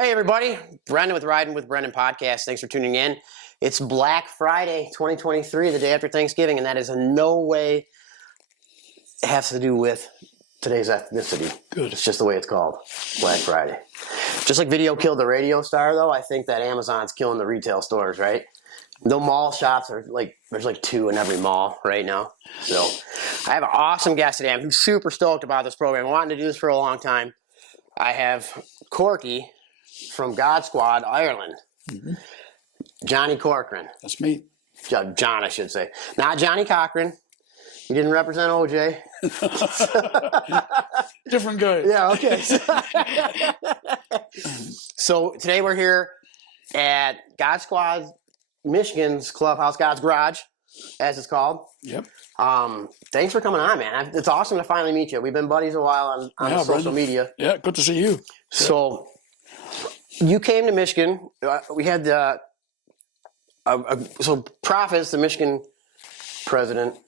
Hey everybody, Brendan with Riding with Brendan podcast. Thanks for tuning in. It's Black Friday 2023, the day after Thanksgiving, and that is in no way has to do with today's ethnicity. Good. It's just the way it's called, Black Friday. Just like video killed the radio star, though, I think that Amazon's killing the retail stores, right? The mall shops are like, there's like 2 in every mall right now. So I have an awesome guest today. I'm super stoked about this program. I wanted to do this for a long time. I have Corky from God Squad, Ireland. Mm-hmm. Johnny Corcoran. That's me. John, I should say. Not Johnny Cochran. He didn't represent OJ. Different guy. Yeah, okay. So today we're here at God Squad, Michigan's Clubhouse, God's Garage, as it's called. Yep. Thanks for coming on, man. It's awesome to finally meet you. We've been buddies a while on social Brendan. media. Yeah, good to see you. So you came to Michigan. We had so Prophet's the Michigan president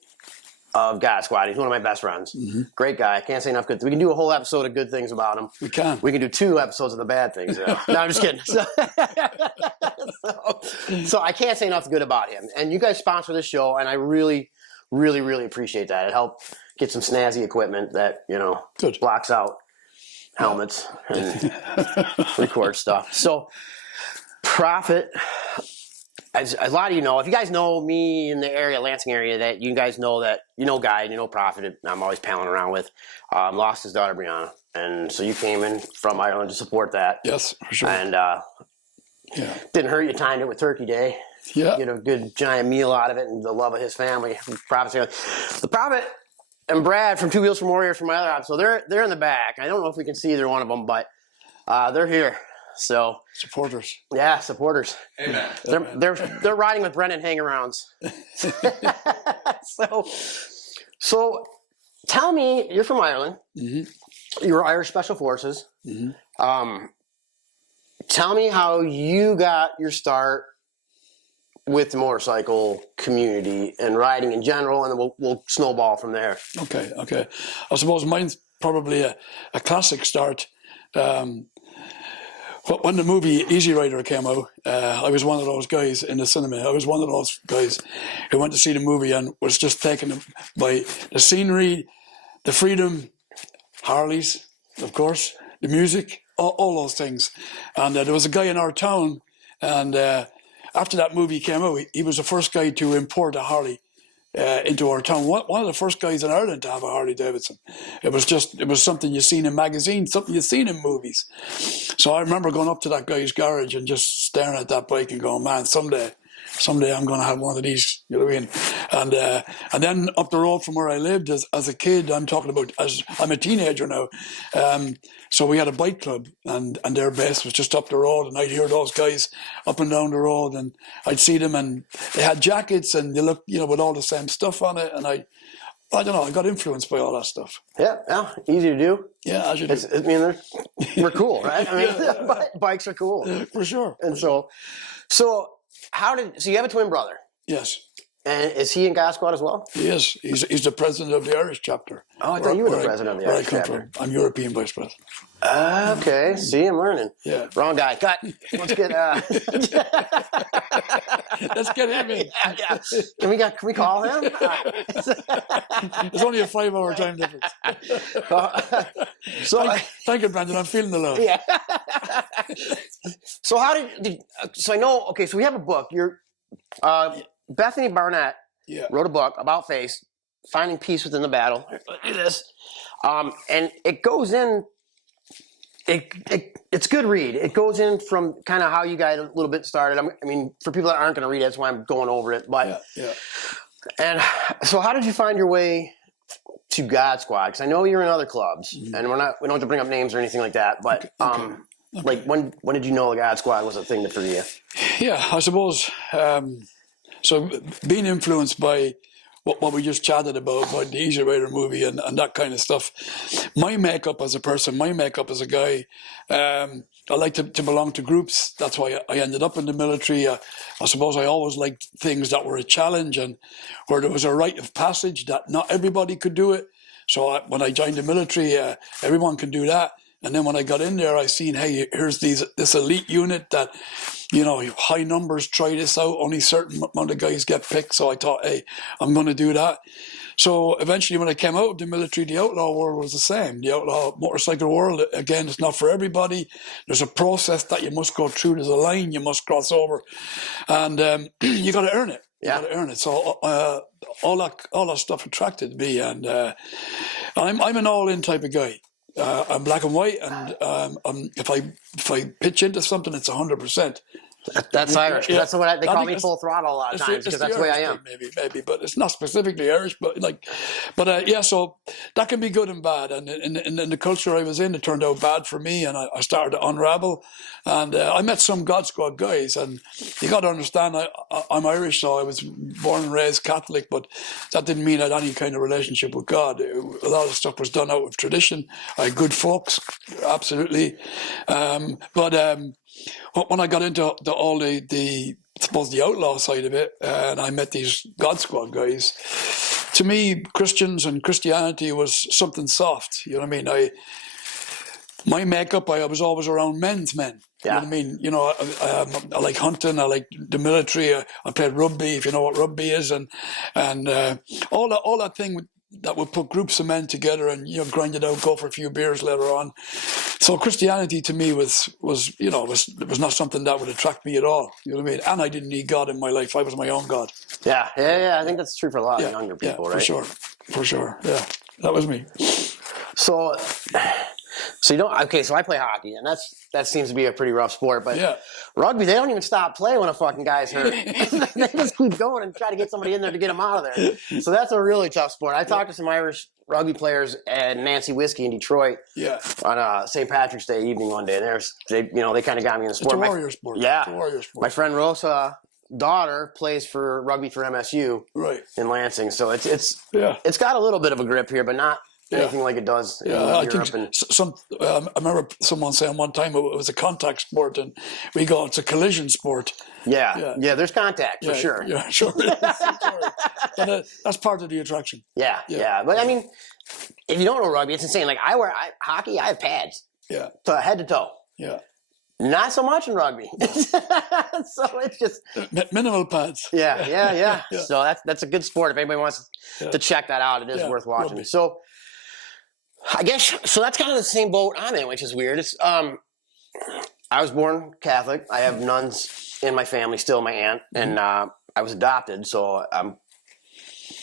of God Squad. He's one of my best friends. Mm-hmm. Great guy. I can't say enough good things. We can do a whole episode of good things about him. We can. We can do 2 episodes of the bad things. No, I'm just kidding. So I can't say enough good about him. And you guys sponsor this show, and I really, really, really appreciate that. It helped get some snazzy equipment that, Good. blocks out helmets and record stuff. So Prophet, as a lot of you know, if you guys know me in the area, Lansing area, that you guys know that, Guy, Prophet, I'm always palling around with, lost his daughter, Brianna. And so you came in from Ireland to support that. Yes, for sure. And didn't hurt you timed it with Turkey Day. Yeah. Get a good giant meal out of it and the love of his family. The Prophet and Brad from Two Wheels from Warriors from my other house, so they're in the back. I don't know if we can see either one of them, but they're here. So supporters. Yeah, supporters. Amen. They're riding with Brendan hang-arounds. So tell me, you're from Ireland. Mm-hmm. You were Irish Special Forces. Mm-hmm. Tell me how you got your start with the motorcycle community and riding in general, and then we'll snowball from there. Okay. I suppose mine's probably a classic start. When the movie Easy Rider came out, I was one of those guys in the cinema. I was one of those guys who went to see the movie and was just taken by the scenery, the freedom, Harleys, of course, the music, all those things. And there was a guy in our town, and after that movie came out, he was the first guy to import a Harley into our town. One of the first guys in Ireland to have a Harley Davidson. It was something you seen in magazines, something you seen in movies. So I remember going up to that guy's garage and just staring at that bike and going, man, someday I'm going to have one of these, you know what I mean? And then up the road from where I lived as a kid, I'm talking about, as I'm a teenager now, so we had a bike club, and their base was just up the road, and I'd hear those guys up and down the road, and I'd see them, and they had jackets, and they looked, with all the same stuff on it, and I don't know, I got influenced by all that stuff. Yeah, easy to do. Yeah, as you do. We're cool, right? Bikes are cool. For sure. And so you have a twin brother? Yes. And is he in God Squad as well? He is. He's the president of the Irish chapter. Oh, I thought you were the president of the Irish chapter. I'm European vice president. Okay. See, I'm learning. Yeah. Wrong guy. Cut. Let's get. Let's get him in. Yeah. Can we call him? There's only a 5-hour time difference. Thank you, Brandon. I'm feeling the love. Yeah. So so I know. Okay, so we have a book. Bethany Barnett wrote a book about faith, finding peace within the battle. Look at this, and it goes in. It's a good read. It goes in from kind of how you got a little bit started. For people that aren't going to read it, that's why I'm going over it. But And so, how did you find your way to God Squad? Because I know you're in other clubs, and we don't have to bring up names or anything like that. But Okay. like when did you know the God Squad was a thing for you? Yeah, I suppose. So being influenced by what we just chatted about the Easy Rider movie and that kind of stuff, my makeup as a person, my makeup as a guy, I like to belong to groups. That's why I ended up in the military. I suppose I always liked things that were a challenge and where there was a rite of passage that not everybody could do it. So when I joined the military, everyone can do that. And then when I got in there, I seen, hey, here's this elite unit that, high numbers try this out. Only certain amount of guys get picked. So I thought, hey, I'm going to do that. So eventually when I came out of the military, the outlaw world was the same. The outlaw motorcycle world, again, it's not for everybody. There's a process that you must go through. There's a line you must cross over. And you got to earn it. You got to earn it. So all that stuff attracted me. And I'm an all-in type of guy. I'm black and white. And if I pitch into something, it's 100%. That's Irish. Yeah. That's what they call me full throttle a lot of times because that's the way I am. Maybe, but it's not specifically Irish. But so that can be good and bad. And in the culture I was in, it turned out bad for me, and I started to unravel. And I met some God Squad guys, and you got to understand, I'm Irish, so I was born and raised Catholic, but that didn't mean I had any kind of relationship with God. A lot of stuff was done out of tradition. I had good folks, absolutely, but. When I got into all the suppose the outlaw side of it, and I met these God Squad guys, to me, Christians and Christianity was something soft. You know what I mean? My makeup, I was always around men's men. You know what I mean? I like hunting. I like the military. I played rugby, if you know what rugby is, and all that thing that would put groups of men together and grind it out, go for a few beers later on. So Christianity to me was not something that would attract me at all. You know what I mean? And I didn't need God in my life. I was my own God. Yeah. I think that's true for a lot of younger people, right? For sure. Yeah, that was me. So you don't. Okay, so I play hockey, and that seems to be a pretty rough sport. But rugby, they don't even stop playing when a fucking guy's hurt. They just keep going and try to get somebody in there to get him out of there. So that's a really tough sport. I talked to some Irish rugby players at Nancy Whiskey in Detroit on St. Patrick's Day evening one day. And they kind of got me in the sport. It's a warrior sport. Yeah. It's a warrior sport. My friend Rosa daughter plays for rugby for MSU in Lansing. So it's got a little bit of a grip here, but not anything like it does in Europe. I remember someone saying one time it was a contact sport, and we go, it's a collision sport. Yeah, there's contact for sure. Yeah, sure. But that's part of the attraction. Yeah. But I mean, if you don't know rugby, it's insane. Like hockey, I have pads. Yeah. Head to toe. Yeah. Not so much in rugby. So it's just minimal pads. Yeah. So that's a good sport. If anybody wants to check that out, it is worth watching. Rugby. So I guess that's kind of the same boat I'm in, which is weird. It's I was born Catholic. I have nuns in my family, still my aunt, and I was adopted. So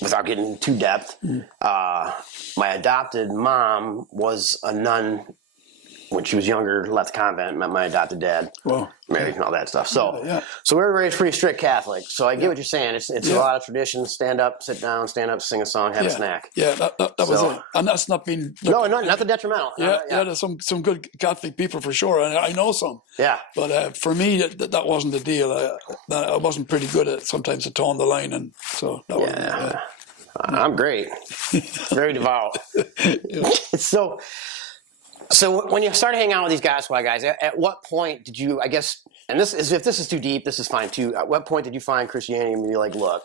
without getting too depth, my adopted mom was a nun when she was younger, left the convent, met my adopted dad, married and all that stuff. So we were raised pretty strict Catholic. So I get what you're saying. It's a lot of tradition. Stand up, sit down, stand up, sing a song, have a snack. Yeah, that was it. And that's not been... nothing detrimental. There's some good Catholic people for sure, and I know some. Yeah. But for me, that wasn't the deal. I wasn't pretty good at sometimes to tone the line, and so that wasn't... I'm great. Very devout. So when you started hanging out with these God Squad guys, at what point did you, I guess, and if this is too deep, this is fine too. At what point did you find Christianity and be like, look,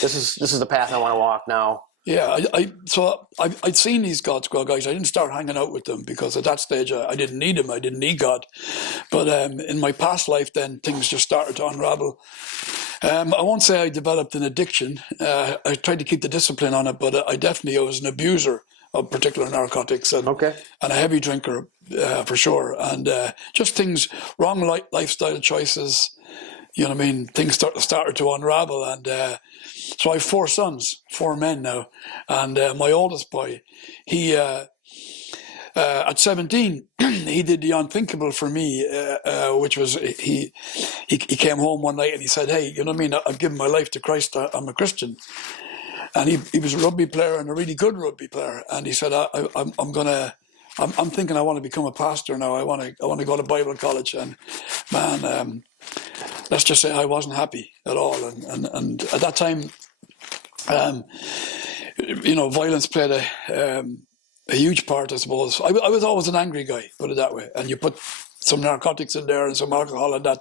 this is the path I want to walk now? Yeah, I'd seen these God Squad guys. I didn't start hanging out with them because at that stage I didn't need them. I didn't need God. But in my past life, then things just started to unravel. I won't say I developed an addiction. I tried to keep the discipline on it, but I was an abuser of particular narcotics and a heavy drinker for sure. And just things, wrong lifestyle choices, you know what I mean? Things started to unravel. And so I have 4 sons, 4 men now. And my oldest boy, he, at 17, he did the unthinkable for me, which was he came home one night and he said, hey, you know what I mean? I've given my life to Christ. I'm a Christian. And he was a rugby player and a really good rugby player. And he said, I'm thinking I want to become a pastor now. I want to go to Bible college. And man, let's just say I wasn't happy at all. And at that time, violence played a huge part, I suppose. I was always an angry guy, put it that way. And you put some narcotics in there and some alcohol and that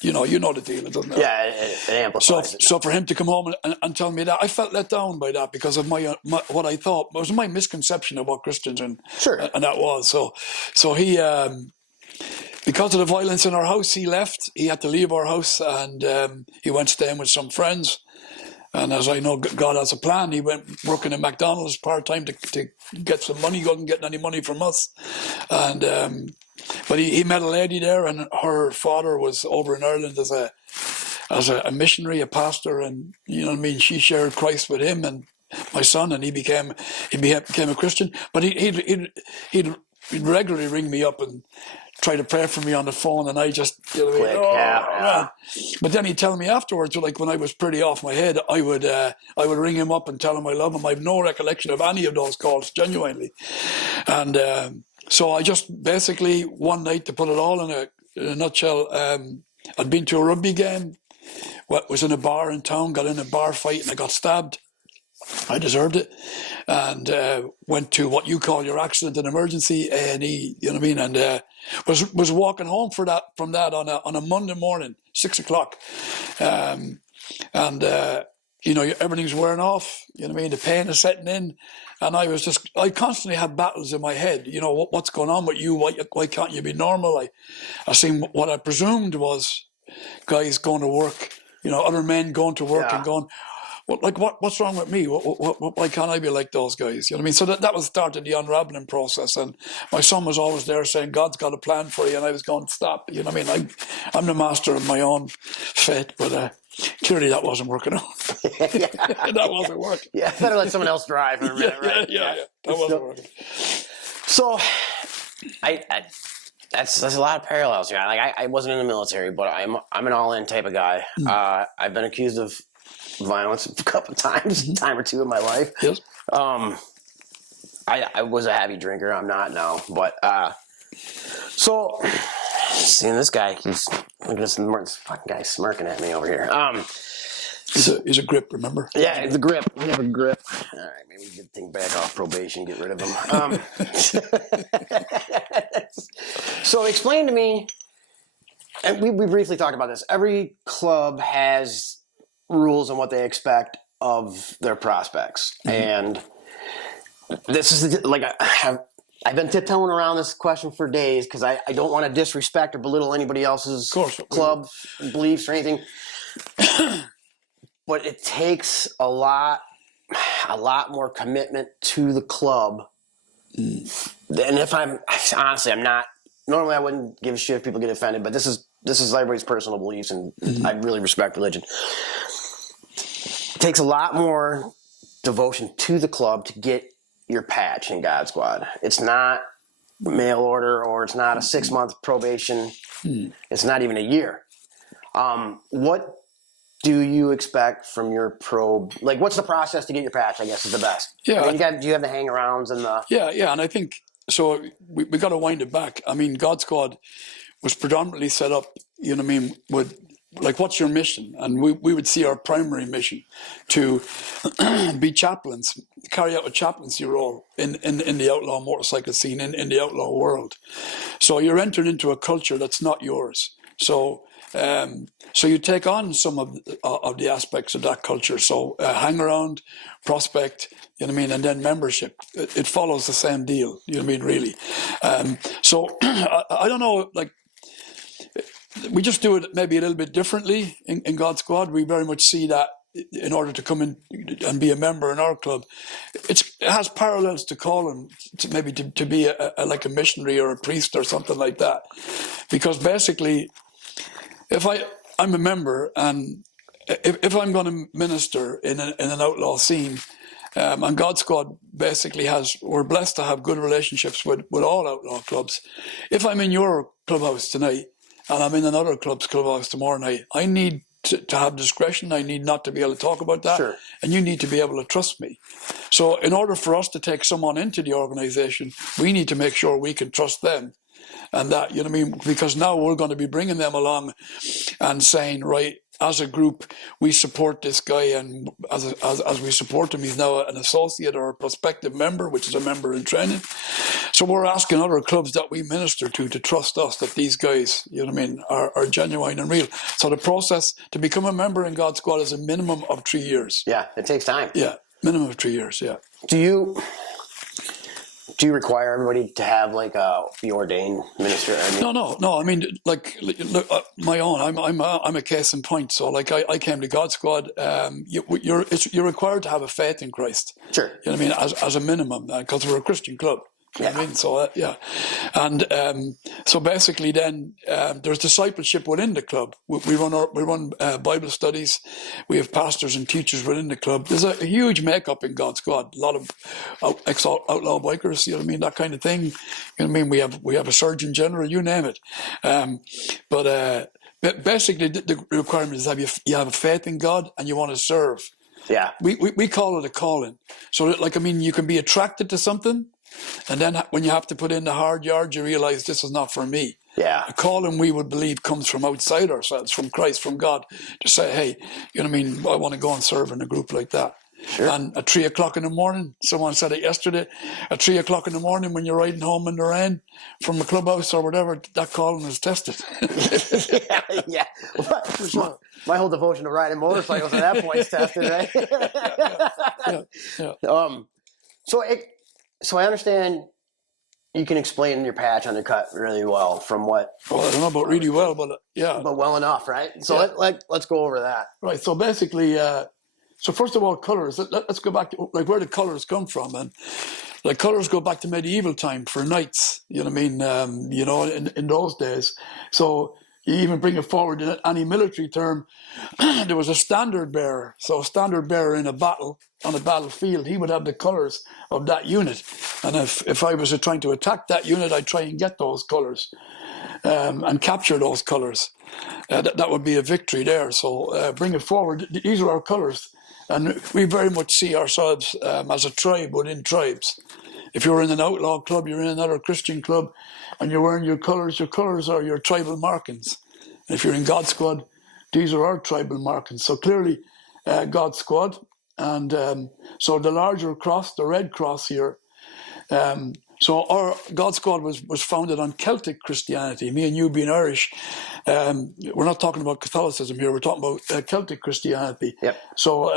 you know the deal, doesn't it? Yeah, it amplifies it. So for him to come home and tell me that, I felt let down by that because of my what I thought was my misconception of what Christians and that was. So he because of the violence in our house, he left. He had to leave our house and he went staying with some friends. And as I know, God has a plan. He went working at McDonald's part-time to get some money. He wasn't getting any money from us. And but he met a lady there, and her father was over in Ireland as a missionary, a pastor, and you know what I mean. She shared Christ with him and my son, and he became a Christian. But he'd regularly ring me up and try to pray for me on the phone, and I just, you know what I mean? Yeah. But then he'd tell me afterwards, like when I was pretty off my head, I would ring him up and tell him I love him. I have no recollection of any of those calls, genuinely. And so I just basically one night, to put it all in a nutshell, I'd been to a rugby game, was in a bar in town, got in a bar fight, and I got stabbed. I deserved it, and went to what you call your accident and emergency A&E, you know what I mean, and was walking home from that on a Monday morning, 6 o'clock, and you know, everything's wearing off, you know what I mean, the pain is setting in, and I constantly had battles in my head, you know, what's going on with you, why can't you be normal? I seen what I presumed was guys going to work, you know, other men going to work and going, well, like what's wrong with me? Why can't I be like those guys? You know what I mean? So that was started the unraveling process, and my son was always there saying, "God's got a plan for you," and I was going, "Stop!" You know what I mean? I'm the master of my own fate, but clearly that wasn't working out. That wasn't working. Yeah, better let someone else drive for a minute, right? Yeah. That wasn't working. So, that's a lot of parallels here. Like I wasn't in the military, but I'm an all-in type of guy. I've been accused of violence a couple of times, time or two in my life. Yes. I was a heavy drinker. I'm not now, but so seeing this guy, he's look at this fucking guy smirking at me over here. He's a grip, remember? Yeah, the grip. We have a grip. All right, maybe we get thing back off probation, get rid of him. So explain to me, and we briefly talked about this. Every club has rules on what they expect of their prospects, and this is like I've been tiptoeing around this question for days because I don't want to disrespect or belittle anybody else's club beliefs or anything. But it takes a lot more commitment to the club. And if I'm not normally I wouldn't give a shit if people get offended, but this is everybody's personal beliefs, and I really respect religion. It takes a lot more devotion to the club to get your patch in God Squad. It's not mail order, or it's not a 6-month probation. It's not even a year. What do you expect from your probe? Like, what's the process to get your patch, I guess, is the best? Yeah. I mean, do you have the hang-arounds and the... Yeah, and I think, so we got to wind it back. I mean, God Squad was predominantly set up, you know what I mean, with, like, what's your mission? And we would see our primary mission to be chaplains, carry out a chaplaincy role in the outlaw motorcycle scene, in the outlaw world. So you're entering into a culture that's not yours. So you take on some of the aspects of that culture. So hang around, prospect, you know what I mean, and then membership. It follows the same deal, you know what I mean, really. So I don't know, like, we just do it maybe a little bit differently in God Squad. We very much see that in order to come in and be a member in our club, it has parallels to calling, maybe to be like a missionary or a priest or something like that. Because basically, if I'm a member, and if I'm going to minister in an outlaw scene, and God Squad basically we're blessed to have good relationships with all outlaw clubs. If I'm in your clubhouse tonight, and I'm in another club's clubhouse tomorrow night, I need to have discretion. I need not to be able to talk about that. Sure. And you need to be able to trust me. So in order for us to take someone into the organization, we need to make sure we can trust them. And that, you know what I mean? Because now we're going to be bringing them along and saying, right, as a group, we support this guy, and as we support him, he's now an associate or a prospective member, which is a member in training. So we're asking other clubs that we minister to trust us that these guys, you know what I mean, are genuine and real. So the process to become a member in God's squad is a minimum of 3 years. Yeah, it takes time. Yeah, minimum of 3 years. Yeah. Do you require everybody to have like be ordained minister? I mean, No. I mean, like look, my own. I'm a case in point. So, like, I came to God Squad. You're required to have a faith in Christ. Sure. You know what I mean? As a minimum, because we're a Christian club. You know what I mean? So yeah, and so basically, then there's discipleship within the club. We run Bible studies. We have pastors and teachers within the club. There's a huge makeup in God's squad. A lot of outlaw bikers. You know what I mean? That kind of thing. You know what I mean? We have a surgeon general. You name it. But basically, the requirement is that you have a faith in God and you want to serve. Yeah. We call it a calling. So, like, I mean, you can be attracted to something. And then when you have to put in the hard yard, you realize this is not for me. Yeah. A calling, we would believe, comes from outside ourselves, from Christ, from God, to say, hey, you know what I mean? I want to go and serve in a group like that. Sure. And at 3 o'clock in the morning, someone said it yesterday, at 3 o'clock in the morning when you're riding home in the rain from a clubhouse or whatever, that calling is tested. Yeah. My whole devotion to riding motorcycles at that point is tested, right? Yeah. So I understand you can explain your patch undercut really well from what. Well, I don't know about really well, but yeah. But well enough, right? So let's go over that. Right. So basically, so first of all, colors. Let's go back to like where the colors come from, and like colors go back to medieval time for knights. You know what I mean? You know, in those days. So you even bring it forward in any military term. There was a standard bearer. So a standard bearer in a battle, on a battlefield, he would have the colors of that unit. And if I was trying to attack that unit, I'd try and get those colors and capture those colors. That would be a victory there. So bring it forward. These are our colors. And we very much see ourselves as a tribe within tribes. If you're in an outlaw club, you're in another Christian club, and you're wearing your colors are your tribal markings. And if you're in God's squad, these are our tribal markings. So clearly, God's squad. And so the larger cross, the red cross here. So our God's squad was founded on Celtic Christianity. Me and you being Irish, we're not talking about Catholicism here. We're talking about Celtic Christianity. Yep. So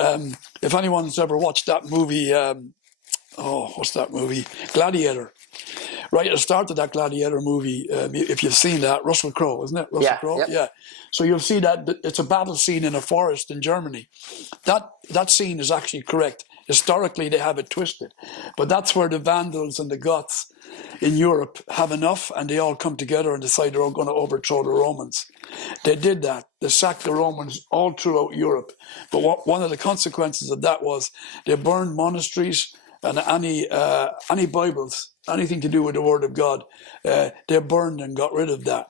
if anyone's ever watched that movie, what's that movie? Gladiator. Right at the start of that Gladiator movie, if you've seen that, Russell Crowe, isn't it? Russell Crowe? Yep. Yeah. So you'll see that it's a battle scene in a forest in Germany. That scene is actually correct. Historically, they have it twisted. But that's where the Vandals and the Goths in Europe have enough, and they all come together and decide they're all going to overthrow the Romans. They did that. They sacked the Romans all throughout Europe. But one of the consequences of that was they burned monasteries and any Bibles, anything to do with the Word of God, they burned and got rid of that.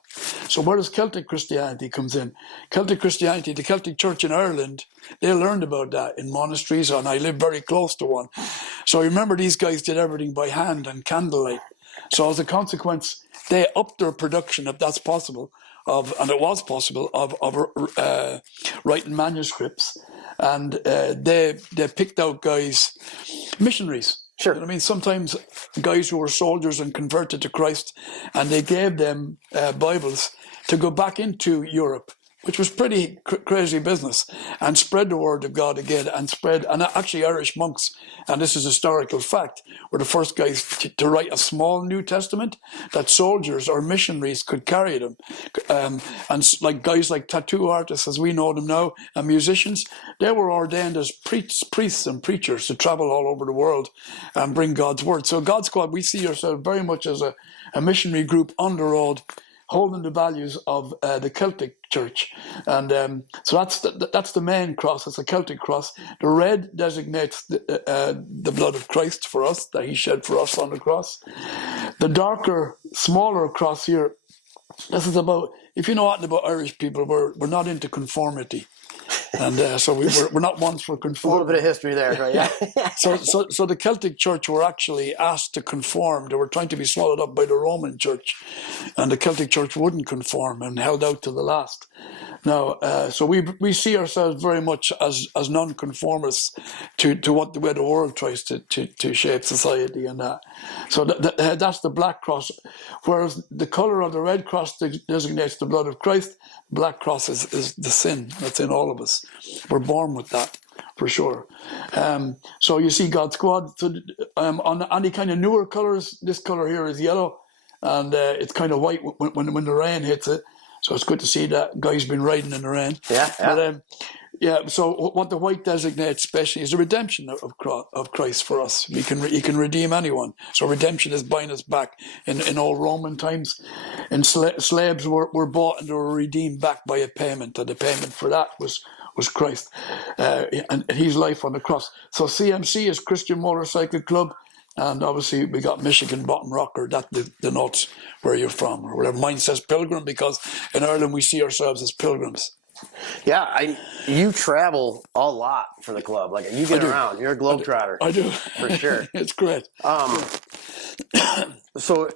So where does Celtic Christianity comes in? Celtic Christianity, the Celtic Church in Ireland, they learned about that in monasteries, and I live very close to one. So remember, these guys did everything by hand and candlelight. So as a consequence, they upped their production, if that's possible, and it was possible, of writing manuscripts. And they picked out guys, missionaries. Sure. You know what I mean? Sometimes guys who were soldiers and converted to Christ, and they gave them Bibles to go back into Europe, which was pretty crazy business, and spread the word of God again, and actually Irish monks, and this is historical fact, were the first guys to write a small New Testament that soldiers or missionaries could carry them. And like guys like tattoo artists, as we know them now, and musicians, they were ordained as priests and preachers to travel all over the world and bring God's word. So God's Squad, we see ourselves very much as a missionary group on the road, holding the values of the Celtic Church. And so that's the main cross. It's a Celtic cross. The red designates the blood of Christ for us, that he shed for us on the cross. The darker, smaller cross here, this is about, if you know anything about Irish people, we're not into conformity. And so we're not ones for conformity. A little bit of history there, right? Yeah. So the Celtic Church were actually asked to conform. They were trying to be swallowed up by the Roman Church, and the Celtic Church wouldn't conform and held out to the last. No, so we see ourselves very much as non-conformists to what the way the world tries to shape society and that. So that's the black cross, whereas the color of the red cross designates the blood of Christ. Black cross is the sin that's in all of us. We're born with that, for sure. So you see God's squad. So, on any kind of newer colors, this color here is yellow, and it's kind of white when the rain hits it. So it's good to see that guy's been riding in the rain. Yeah, yeah. But so what the white designates especially is the redemption of Christ for us. He can redeem anyone. So redemption is buying us back. In old Roman times, and slaves were bought and they were redeemed back by a payment, and the payment for that was Christ and his life on the cross. So CMC is Christian Motorcycle Club. And obviously we got Michigan Bottom Rocker, that denotes where you're from or whatever. Mine says Pilgrim because in Ireland we see ourselves as pilgrims. Yeah, you travel a lot for the club. Like you get around. You're a globetrotter. I do. For sure. It's great. So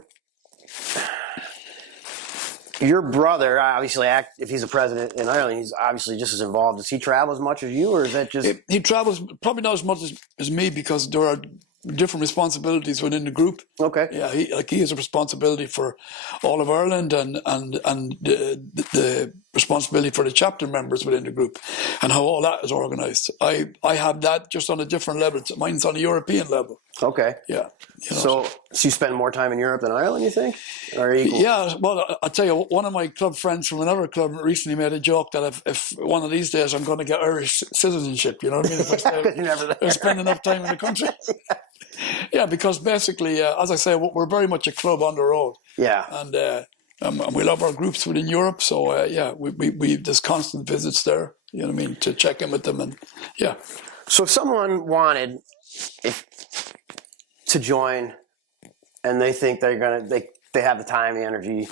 your brother, obviously, if he's a president in Ireland, he's obviously just as involved. Does he travel as much as you, or is that just... He travels probably not as much as me because there are different responsibilities within the group. Okay. Yeah, he has a responsibility for all of Ireland and the responsibility for the chapter members within the group and how all that is organised. I have that just on a different level. Mine's on a European level. Okay. Yeah. So you spend more time in Europe than Ireland, you think? Or equal? Yeah, well, I'll tell you, one of my club friends from another club recently made a joke that if one of these days I'm going to get Irish citizenship, you know what I mean? If I spend enough time in the country. Yeah, because basically, as I say, we're very much a club on the road. Yeah. And we love our groups within Europe, so we there's constant visits there, you know what I mean, to check in with them, and yeah. So if someone wanted to join and they think they have the time, the energy,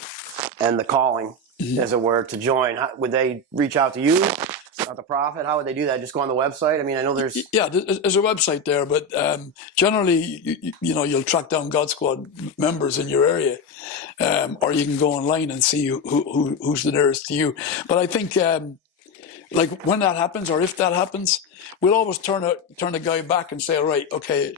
and the calling, as it were, to join, would they reach out to you? Not the Prophet? How would they do that? Just go on the website? I mean, I know there's... Yeah, there's a website there, but generally, you'll track down God Squad members in your area, or you can go online and see who's the nearest to you. But I think, like when that happens, or if that happens, we'll always turn a guy back and say, all right, okay,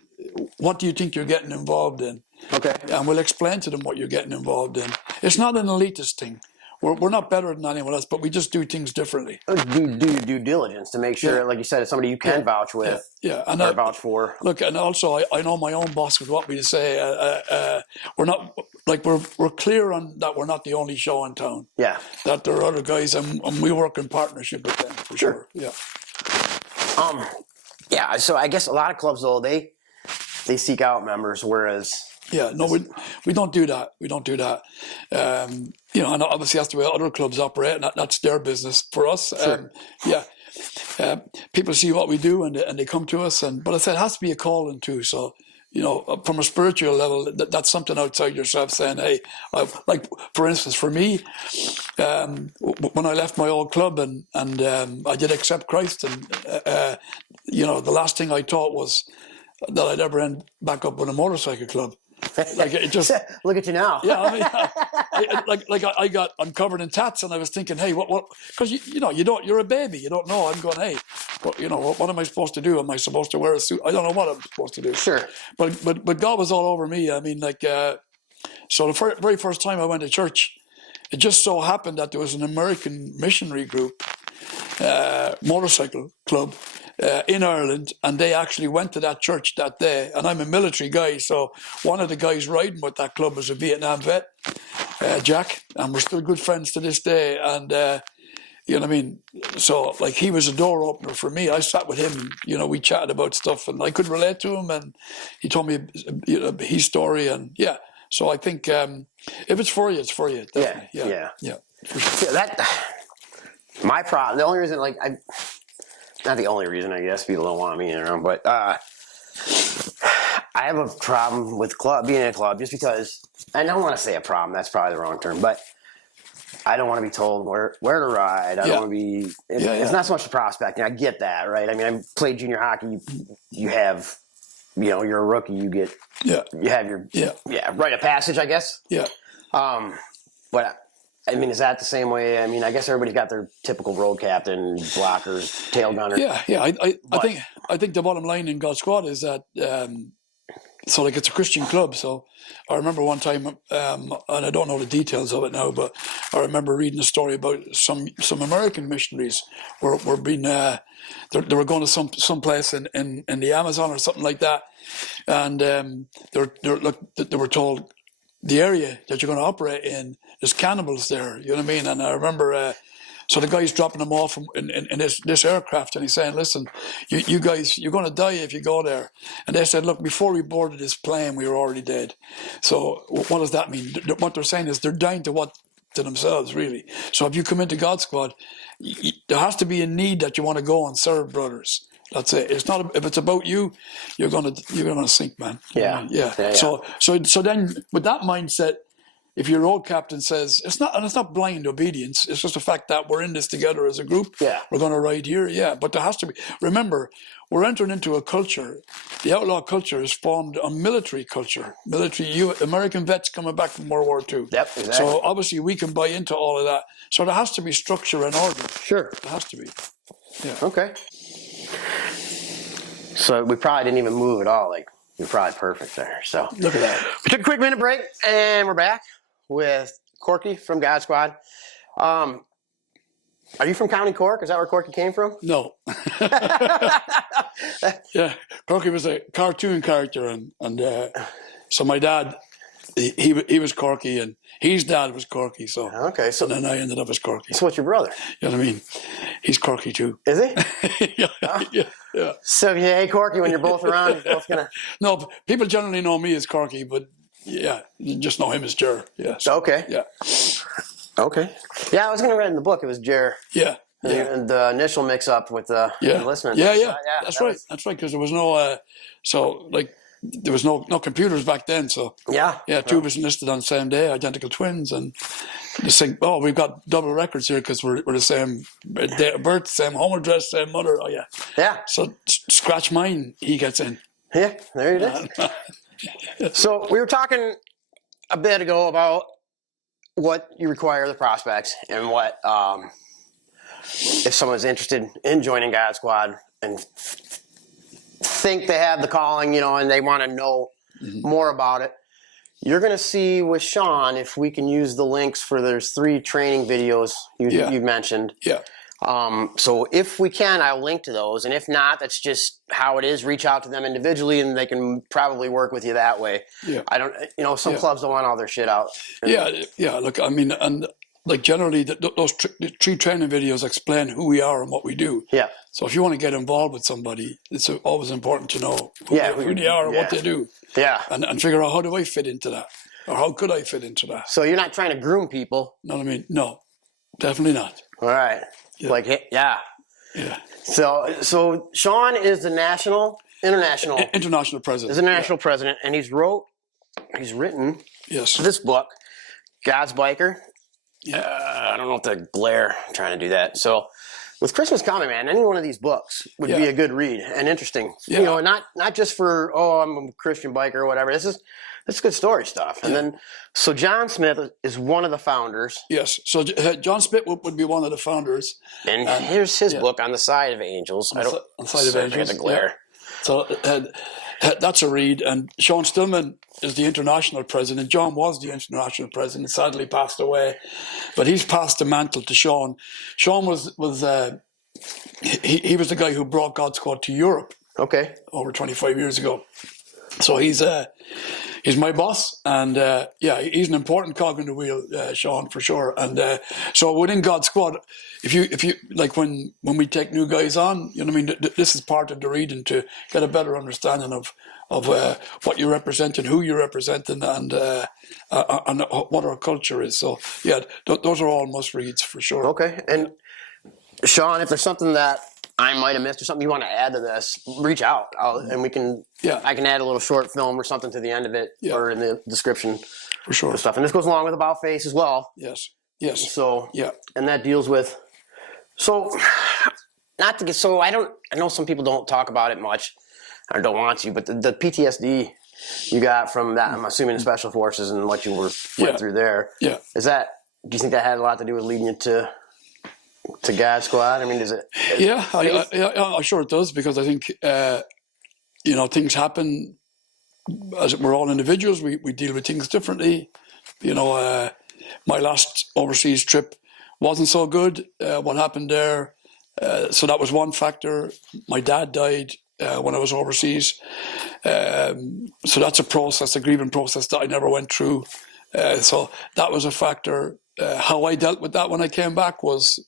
what do you think you're getting involved in? Okay. And we'll explain to them what you're getting involved in. It's not an elitist thing. We're not better than anyone else, but we just do things differently. Do your due diligence to make sure, like you said, it's somebody you can vouch with, and or vouch for. Look, and also I know my own boss would want me to say we're not like we're clear on that we're not the only show in town. Yeah, that there are other guys, and we work in partnership with them for sure. Yeah. Yeah. So I guess a lot of clubs though they seek out members, whereas. Yeah, no, we don't do that. We don't do that. And obviously that's the way other clubs operate, and that's their business. For us, sure. People see what we do and they come to us. But I said it has to be a calling too. So, from a spiritual level, that's something outside yourself saying, hey, like for instance, for me, when I left my old club and I did accept Christ, and the last thing I thought was that I'd ever end back up with a motorcycle club. Like it just look at you now. Yeah, I got I'm covered in tats, and I was thinking, hey, what? Because you're a baby, you don't know. I'm going, hey, what am I supposed to do? Am I supposed to wear a suit? I don't know what I'm supposed to do. Sure. But God was all over me. I mean, so the very first time I went to church, it just so happened that there was an American missionary group, motorcycle club. In Ireland, and they actually went to that church that day. And I'm a military guy, so one of the guys riding with that club was a Vietnam vet, Jack, and we're still good friends to this day. And you know what I mean? So like he was a door opener for me. I sat with him, and we chatted about stuff, and I could relate to him, and he told me his story, and yeah. So I think if it's for you, it's for you. Definitely. Yeah. For sure. My problem. The only reason, not the only reason, I guess, people don't want me around, but I have a problem with being in a club just because, I don't want to say a problem, that's probably the wrong term, but I don't want to be told where to ride. I don't want to be, it's not so much the prospecting. I get that, right? I mean, I played junior hockey, you have, you're a rookie, you have your, rite of passage, I guess. Yeah. But I mean, is that the same way? I mean, I guess everybody's got their typical road captain, blockers, tail gunner. Yeah. I think the bottom line in God Squad is that so like it's a Christian club. So I remember one time, and I don't know the details of it now, but I remember reading a story about some American missionaries were being they were going to some place in the Amazon or something like that, and they were told the area that you're going to operate in, there's cannibals there. You know what I mean? And I remember. So the guy's dropping them off in this aircraft, and he's saying, "Listen, you guys, you're going to die if you go there." And they said, "Look, before we boarded this plane, we were already dead." So what does that mean? What they're saying is they're dying to themselves, really. So if you come into God Squad, there has to be a need that you want to go and serve brothers. That's it. It's not if it's about you, you're gonna sink, man. Yeah. So then with that mindset. If your road captain says it's not blind obedience, it's just the fact that we're in this together as a group. Yeah. We're going to ride here. Yeah. But there has to be, remember, we're entering into a culture. The outlaw culture is formed on military culture. American vets coming back from World War II. Yep, exactly. So obviously we can buy into all of that. So there has to be structure and order. Sure. There has to be. Yeah. Okay. So we probably didn't even move at all. Like, you're probably perfect there. So Look at that. We took a quick minute break, and we're back with Corky from God Squad. Are you from County Cork? Is that where Corky came from? No. Yeah, Corky was a cartoon character, and so my dad, he was Corky, and his dad was Corky. So okay, so and then I ended up as Corky. So what's your brother? You know what I mean? He's Corky too. Is he? Yeah. So hey, Corky, when you're both around, you're both gonna. No, people generally know me as Corky, but yeah, you just know him as Jer. Yeah. So, okay. Yeah. Okay. Yeah, I was gonna read in the book. It was Jer. Yeah. And the initial mix-up with the listener. Yeah. That's right. That's right. Because there was no, there was no computers back then. So two of us enlisted on the same day, identical twins, and just think, oh, we've got double records here because we're the same date of birth, same home address, same mother. Oh yeah. Yeah. So scratch mine, he gets in. Yeah, there it is. So we were talking a bit ago about what you require of the prospects and what if someone's interested in joining God Squad and think they have the calling, and they want to know more about it. You're going to see with Sean if we can use the links for there's 3 training videos you mentioned. Yeah. So if we can, I'll link to those. And if not, that's just how it is. Reach out to them individually and they can probably work with you that way. Yeah. I don't, some clubs don't want all their shit out. Yeah. Look, I mean, and like generally those 3 training videos explain who we are and what we do. Yeah. So if you want to get involved with somebody, it's always important to know who they are and what they do. Yeah. And figure out, how do I fit into that? Or how could I fit into that? So you're not trying to groom people. Know what I mean? No, definitely not. All right. Yeah. Yeah. So Sean is the international president. Is the national president, and he's written this book, God's Biker. Yeah. I don't know if the glare. I'm trying to do that. So with Christmas coming, man, any one of these books would be a good read and interesting. Yeah. Not just for I'm a Christian biker or whatever. This is good story stuff. And then so John Smith is one of the founders. Yes. So John Smith would be one of the founders. And here's his book, On the Side of Angels. On the Side of Angels. The glare. So that's a read. And Sean Stillman is the international president. John was the international president, sadly passed away. But he's passed the mantle to Sean. Sean was he was the guy who brought God Squad to Europe. Okay. Over 25 years ago. So he's my boss, and he's an important cog in the wheel, Sean, for sure. And so within God Squad, if you like when we take new guys on, you know what I mean, this is part of the reading to get a better understanding of what you're representing, who you're representing, and what our culture is. So those are all must reads for sure. Okay. And Sean, if there's something that I might have missed or something you want to add to this, reach out, and we can. Yeah, I can add a little short film or something to the end of it, or in the description, for sure. Stuff, and this goes along with About Face as well. Yes. So and that deals with. So, not to get so I know some people don't talk about it much, or don't want to, but the PTSD you got from that, I'm assuming the Special Forces and what you went through there. Yeah. Is that do you think that had a lot to do with leading you to God Squad? I mean, does it? Yeah, I'm sure it does, because I think things happen. As we're all individuals, we deal with things differently. My last overseas trip wasn't so good. What happened there? So that was one factor. My dad died when I was overseas. So that's a grieving process that I never went through. So that was a factor. How I dealt with that when I came back was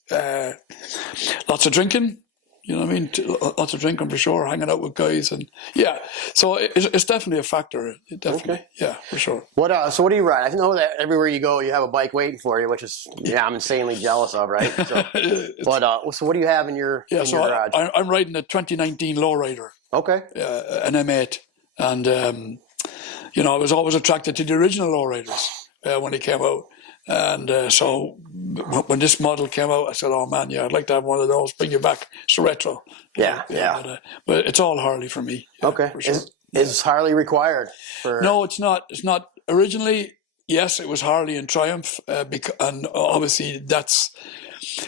lots of drinking. You know what I mean? Lots of drinking for sure, hanging out with guys, and yeah. So it's definitely a factor. Definitely, okay. Yeah, for sure. So what do you ride? I know that everywhere you go, you have a bike waiting for you, which is I'm insanely jealous of, right? So, so what do you have in your garage? I'm riding a 2019 lowrider. Okay. An M8, and I was always attracted to the original lowriders when they came out. And so when this model came out, I said, "Oh man, yeah, I'd like to have one of those. Bring you back. It's retro." Yeah. But it's all Harley for me. Yeah, okay. For sure. Is Harley required? No, it's not. It's not. Originally, yes, it was Harley and Triumph, and obviously that's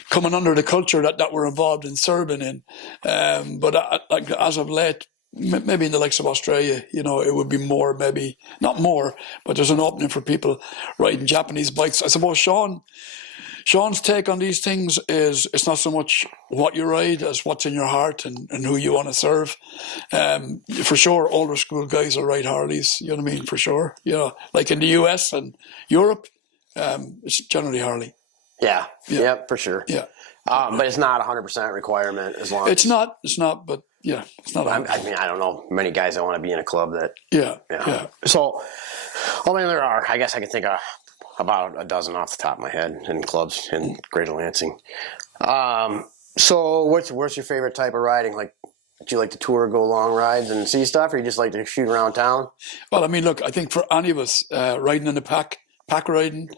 coming under the culture that we're involved in serving in. But like as of late, maybe in the likes of Australia, it would be more, maybe not more, but there's an opening for people riding Japanese bikes. I suppose Sean's take on these things is it's not so much what you ride as what's in your heart and who you want to serve. For sure, older school guys will ride Harleys, you know what I mean, for sure. Like in the US and Europe, it's generally Harley. Yeah, for sure. Yeah. But it's not 100% requirement as long as... It's not, but yeah, it's not. I mean, I don't know many guys that want to be in a club that... Yeah. So, I mean, there are, I guess I can think of about a dozen off the top of my head in clubs in Greater Lansing. So what's your favorite type of riding? Like, do you like to tour, go long rides and see stuff, or you just like to shoot around town? Well, I mean, look, I think for any of us, riding in the pack riding,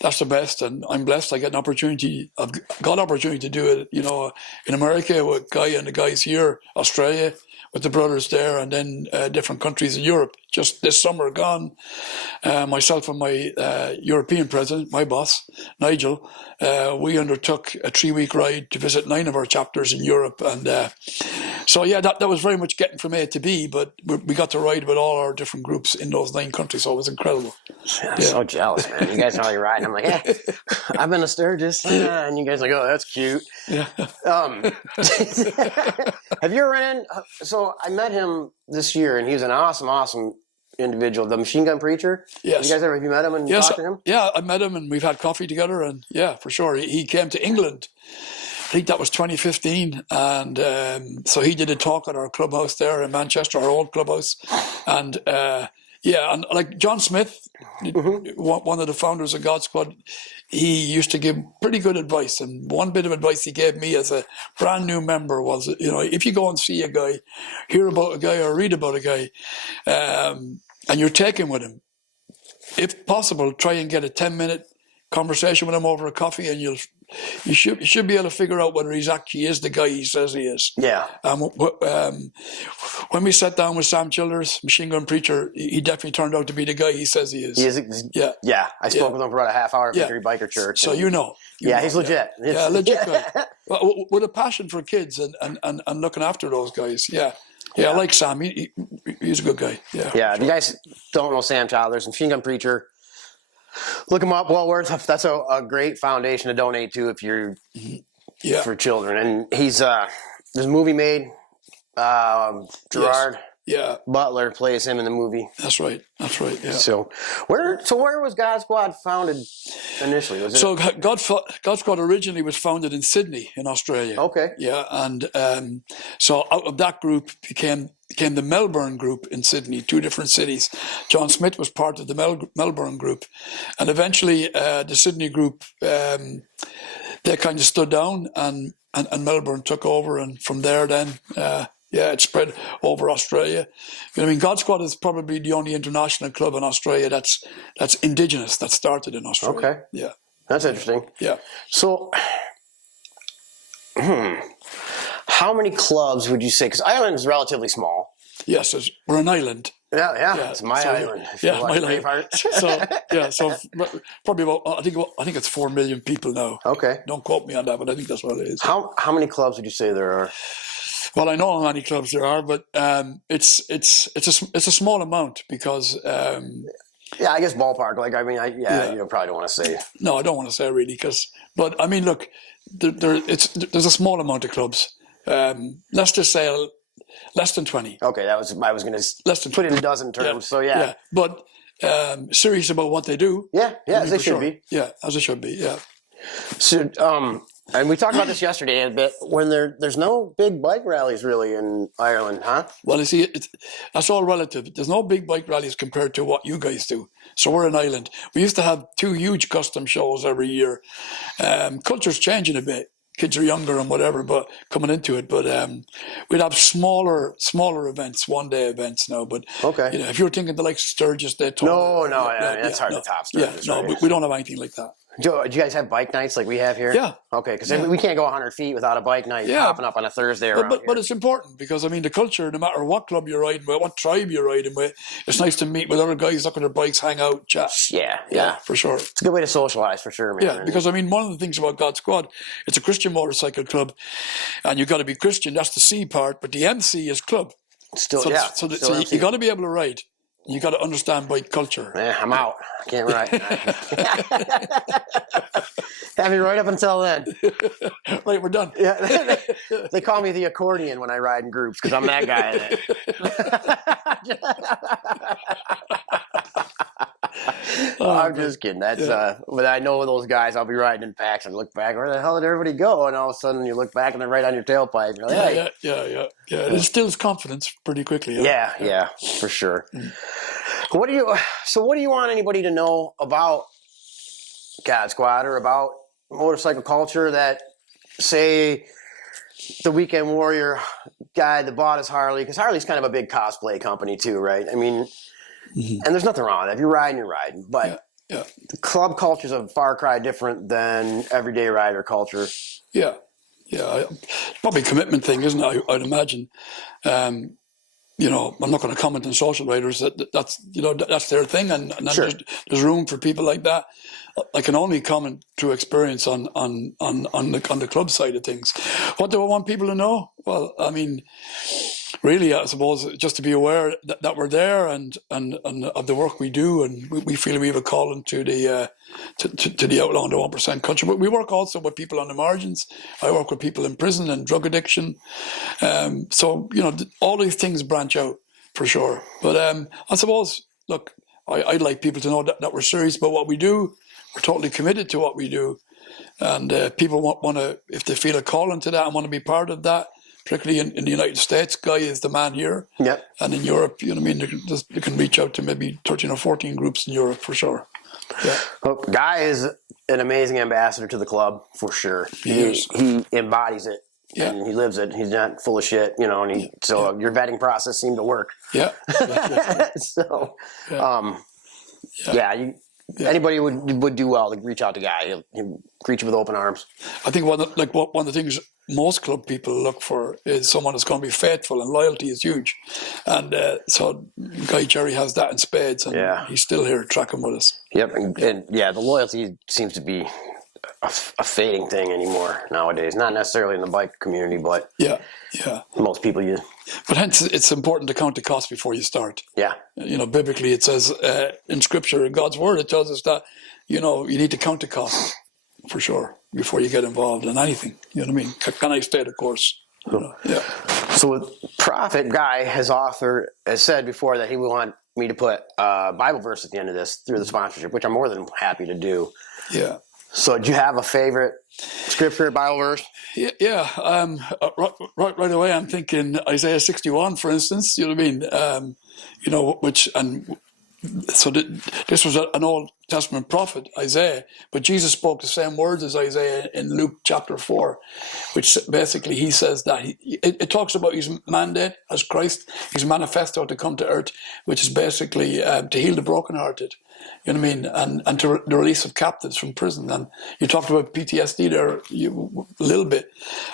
that's the best, and I'm blessed. I get I've got opportunity to do it, in America with Guy and the guys here, Australia with the brothers there, and then different countries in Europe. Just this summer gone, myself and my European president, my boss, Nigel, we undertook a 3-week ride to visit 9 of our chapters in Europe. And so, yeah, that was very much getting from A to B, but we got to ride with all our different groups in those 9 countries, so it was incredible. I'm so jealous, man. You guys know you're riding. I'm like, I've been to Sturgis. And you guys are like, oh, that's cute. Yeah. Have you ever ran in? So I met him this year, and he was an awesome individual, the Machine Gun Preacher. Yes. Have you met him and talked to him? Yeah, I met him and we've had coffee together, and yeah, for sure. He came to England. I think that was 2015, and so he did a talk at our clubhouse there in Manchester, our old clubhouse, and and like John Smith, one of the founders of God Squad, he used to give pretty good advice, and one bit of advice he gave me as a brand new member was, if you go and see a guy, hear about a guy or read about a guy, and you're taken with him, if possible, try and get a 10-minute conversation with him over a coffee, and you should be able to figure out whether he's actually is the guy he says he is. Yeah. When we sat down with Sam Childers, Machine Gun Preacher, he definitely turned out to be the guy he says he is. He is. Yeah. I spoke with him for about a half hour at Victory Biker Church. So he's legit. Yeah, legit guy. With a passion for kids and looking after those guys. Yeah, I like Sam. He's a good guy. Yeah. Yeah. If you guys don't know Sam Childers, Machine Gun Preacher, look him up. Well worth. That's a great foundation to donate to if you're for children. And he's there's a movie made. Gerard Butler plays him in the movie. That's right. Yeah. So where was God Squad founded initially? God Squad originally was founded in Sydney, in Australia. Okay. Yeah, and so out of that group became the Melbourne group in Sydney, 2 different cities. John Smith was part of the Melbourne group, and eventually the Sydney group they kind of stood down, and Melbourne took over, and from there then. It spread over Australia. I mean, God Squad is probably the only international club in Australia that's indigenous, that started in Australia. Okay. Yeah. That's interesting. Yeah. So, how many clubs would you say? Because Ireland is relatively small. Yes, we're an island. Yeah, it's my island. If you Yeah, watch my island. Braveheart. So probably about, I think it's 4 million people now. Okay. Don't quote me on that, but I think that's what it is. How many clubs would you say there are? Well, I know how many clubs there are, but it's a small amount because. Yeah, I guess ballpark. Like, I mean, you probably don't want to say. No, I don't want to say really, but I mean, look, there's a small amount of clubs. Let's just say less than 20. Okay, I was going to put it in dozen terms. So yeah. But serious about what they do. Yeah, as they should be. Yeah, as it should be. Yeah. So, and we talked about this yesterday a bit. When there's no big bike rallies really in Ireland, huh? Well, you see, that's all relative. There's no big bike rallies compared to what you guys do. So we're an island. We used to have 2 huge custom shows every year. Culture's changing a bit. Kids are younger and whatever, but coming into it. But we'd have smaller events, 1-day events now. But okay, if you're thinking the likes of Sturgis, they that's hard to top Sturgis. Yeah, no, we don't have anything like that. Do you guys have bike nights like we have here? Yeah. Okay, because we can't go 100 feet without a bike night popping up on a Thursday around here. But it's important because, I mean, the culture, no matter what club you're riding with, what tribe you're riding with, it's nice to meet with other guys, look at their bikes, hang out, chat. Yeah, for sure. It's a good way to socialize, for sure, man. Yeah, because, I mean, one of the things about God Squad, it's a Christian motorcycle club, and you've got to be Christian. That's the C part, but the MC is club. So you got to be able to ride. You got to understand bike culture. Yeah, I'm out. I can't ride. Have me right up until then. Right, we're done. Yeah, they call me the accordion when I ride in groups because I'm that guy. I'm just kidding. That's but I know those guys. I'll be riding in packs and look back. Where the hell did everybody go? And all of a sudden, you look back and they're right on your tailpipe. You're like, hey. Yeah. It instills confidence pretty quickly. Yeah, for sure. What do you want anybody to know about God Squad or about motorcycle culture that, say, the Weekend Warrior guy that bought his Harley, because Harley's kind of a big cosplay company too, right? I mean, and there's nothing wrong with that. If you're riding. But the club culture is a far cry different than everyday rider culture. Yeah. Probably a commitment thing, isn't it? I'd imagine. I'm not going to comment on social riders. That's their thing, and sure. there's room for people like that. I can only comment through experience on the club side of things. What do I want people to know? Well, I mean, really, I suppose just to be aware that we're there and of the work we do, and we feel we have a calling to the to the outlaw and the 1% culture. But we work also with people on the margins. I work with people in prison and drug addiction. So all these things branch out for sure. But I suppose, look, I'd like people to know that we're serious about what we do. We're totally committed to what we do, and people want to, if they feel a calling to that and want to be part of that, particularly in the United States, Guy is the man here. Yep. And in Europe, they can reach out to maybe 13 or 14 groups in Europe for sure. Yeah. Well, Guy is an amazing ambassador to the club for sure. He embodies it. Yeah. And he lives it. He's not full of shit, so your vetting process seemed to work. Yeah. So, anybody would do well to reach out to Guy. He'll greet you with open arms. I think one of the things most club people look for is someone that's going to be faithful, and loyalty is huge. And so Guy Jerry has that in spades, and he's still here tracking with us. Yep, and the loyalty seems to be a fading thing anymore nowadays. Not necessarily in the bike community, but most people use. But hence, it's important to count the cost before you start. Yeah. Biblically, it says in Scripture, in God's Word, it tells us that you need to count the cost for sure before you get involved in anything. You know what I mean? Can I stay the course? Yeah. So with Prophet, Guy has said before that he would want me to put a Bible verse at the end of this through the sponsorship, which I'm more than happy to do. Yeah. So do you have a favorite scripture, Bible verse? Yeah. Right away, I'm thinking Isaiah 61, for instance. You know what I mean? This was an Old Testament prophet, Isaiah, but Jesus spoke the same words as Isaiah in Luke chapter 4, which basically he says that it talks about his mandate as Christ, his manifesto to come to earth, which is basically to heal the brokenhearted. You know what I mean? And to the release of captives from prison. And you talked about PTSD there a little bit.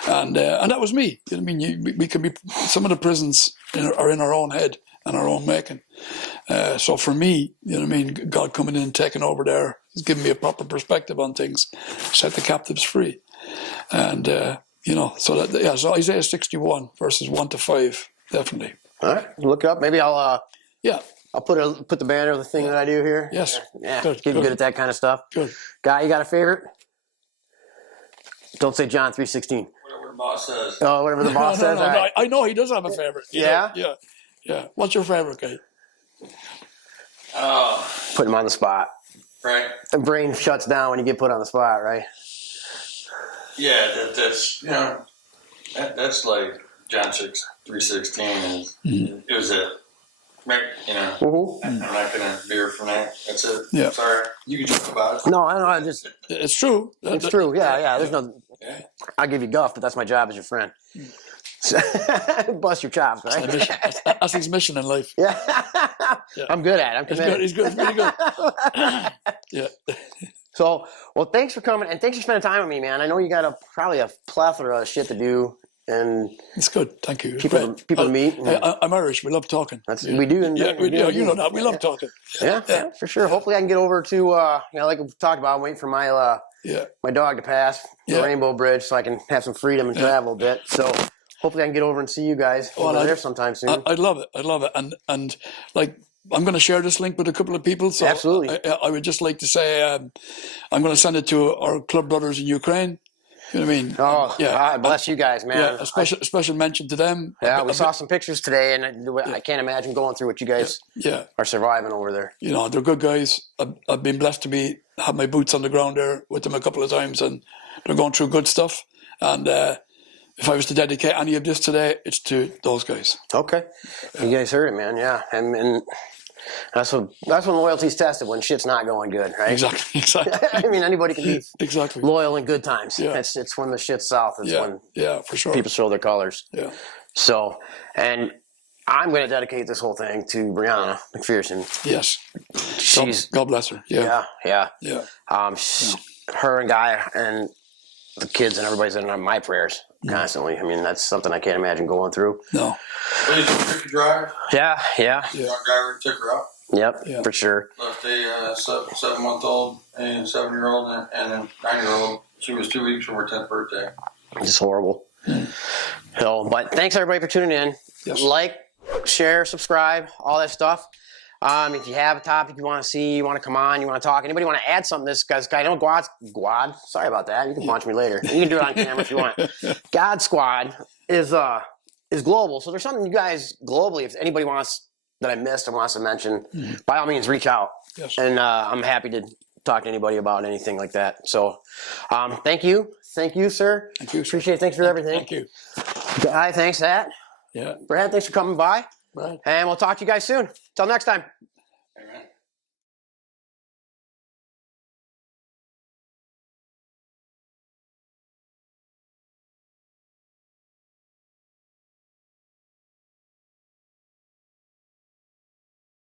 And that was me. You know what I mean? We can be, some of the prisons are in our own head. and our own making. So for me, you know what I mean, God coming in and taking over there has given me a proper perspective on things, set the captives free. And, you know, so that, yeah, so Isaiah 61 verses 1 to 5, definitely. All right, look it up. Maybe I'll put the banner of the thing that I do here. Yes. Yeah, Good, getting good at that kind of stuff. Good. Guy, you got a favorite? Don't say John 3:16. Whatever the boss says. Oh, whatever the boss says. No, All right. I know he does have a favorite. Yeah? Yeah. What's your favorite, guy? Oh, Put him on the spot. right. The brain shuts down when you get put on the spot, right? Yeah, that's, you know, that's like John 3:16. It was it. Right, you know, Mm-hmm. I'm not going to veer from that. That's it. Yeah. Sorry. You can joke about it. No, I don't know. I just, It's true. it's true. Yeah. There's no, Yeah. I'll give you guff, but that's my job as your friend. Bust your chops, right? That's his mission in life. Yeah. I'm good at it. I'm committed. He's good. He's really good. Yeah. So, well, thanks for coming, and thanks for spending time with me, man. I know you got probably a plethora of shit to do, and It's good. Thank you. It's people great. to meet. I'm Irish. We love talking. We do. And Yeah, you know that. We love talking. Yeah, for sure. Hopefully, I can get over to, like we talked about, I'm waiting for my Yeah. my dog to pass the Yeah. Rainbow Bridge so I can have some freedom and travel a bit. So, hopefully, I can get over and see you guys over there sometime soon. I'd love it. I'd love it. And like, I'm going to share this link with a couple of people. So Absolutely. I would just like to say I'm going to send it to our club brothers in Ukraine. You know what I mean? Oh, yeah. God bless you guys, man. Yeah, a special mention to them. Yeah, we saw some pictures today, and I can't imagine going through what you guys Yeah, are surviving over there. you know, they're good guys. I've been blessed to have my boots on the ground there with them a couple of times, and they're going through good stuff. And if I was to dedicate any of this today, it's to those guys. Okay, you guys heard it, man. Yeah, and that's when loyalty's tested, when shit's not going good, right? Exactly. I mean, anybody can be Exactly. loyal in good times. Yeah. It's when the shit's south. It's when Yeah, for sure. people show their colors. Yeah. So, and I'm going to dedicate this whole thing to Brianna McPherson. Yes. She's God bless her. Yeah. yeah. Her and Guy and the kids and everybody's in my prayers constantly. I mean, that's something I can't imagine going through. No. What did you trick drive? Yeah. Yeah. Young driver took her up. Yep, Yeah. for sure. Left a 7-month-old and 7-year-old and a 9-year-old. She was 2 weeks from her 10th birthday. Just horrible. So, but thanks everybody for tuning in. Yes. Like, share, subscribe, all that stuff. If you have a topic you want to see, you want to come on, you want to talk, anybody want to add something to this, guys, I know Guad, sorry about that. You can punch me later. You can do it on camera if you want. God Squad is global. So there's something you guys globally, if anybody wants that I missed or wants to mention, by all means, reach out. Yes. And I'm happy to talk to anybody about anything like that. So thank you. Thank you, sir. Thank you, sir. Appreciate it. Thanks for everything. Thank you. Guy, thanks, Hat. Yeah. Brad, thanks for coming by. Right. And we'll talk to you guys soon. Till next time. Amen.